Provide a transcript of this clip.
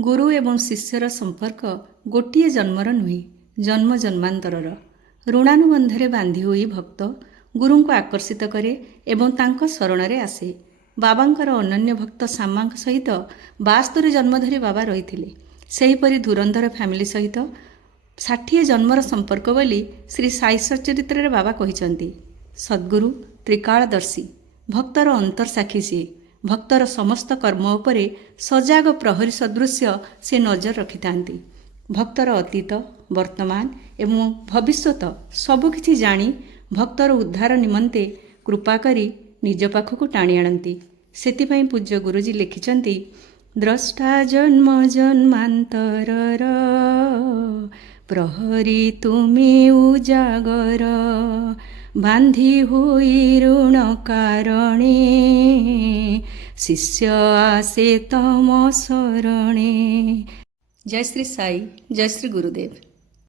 गुरु एवं शिष्यर संपर्क गोटे जन्मर नुहे, जन्म जन्मांतरर। ऋणानुबंधरे बांधी होई भक्त गुरु को आकर्षित करे एवं तांको शरणरे आसे। बाबांकर अनन्य भक्त सामांक सहित 72 जन्म धरी बाबा रही। सेहीपरि धुरंधर फैमिली सहित 60 जन्मर संपर्क बोली श्री साई सच्चरित्र बाबा कहिसंती। सद्गुरु त्रिकालदर्शी, भक्तर अंतरसाक्षी सी, भक्तर समस्त कर्म उपरे सजाग प्रहरी सदृश्य से नजर रखिथांती। भक्तर अतीत, वर्तमान एवं भविष्यत सबकिछि जानी भक्तर उद्धार निमंते कृपा करी निज पाखक टाणी आनती। सेतिपई पूज्य गुरुजी लिखिछंती, द्रष्टा जन्म जन्मांतरर प्रहरी तुमे उजागर, बांधी होई ऋण कारणे शिष्य आसे तम शरणे। जय श्री साई, जय श्री गुरुदेव।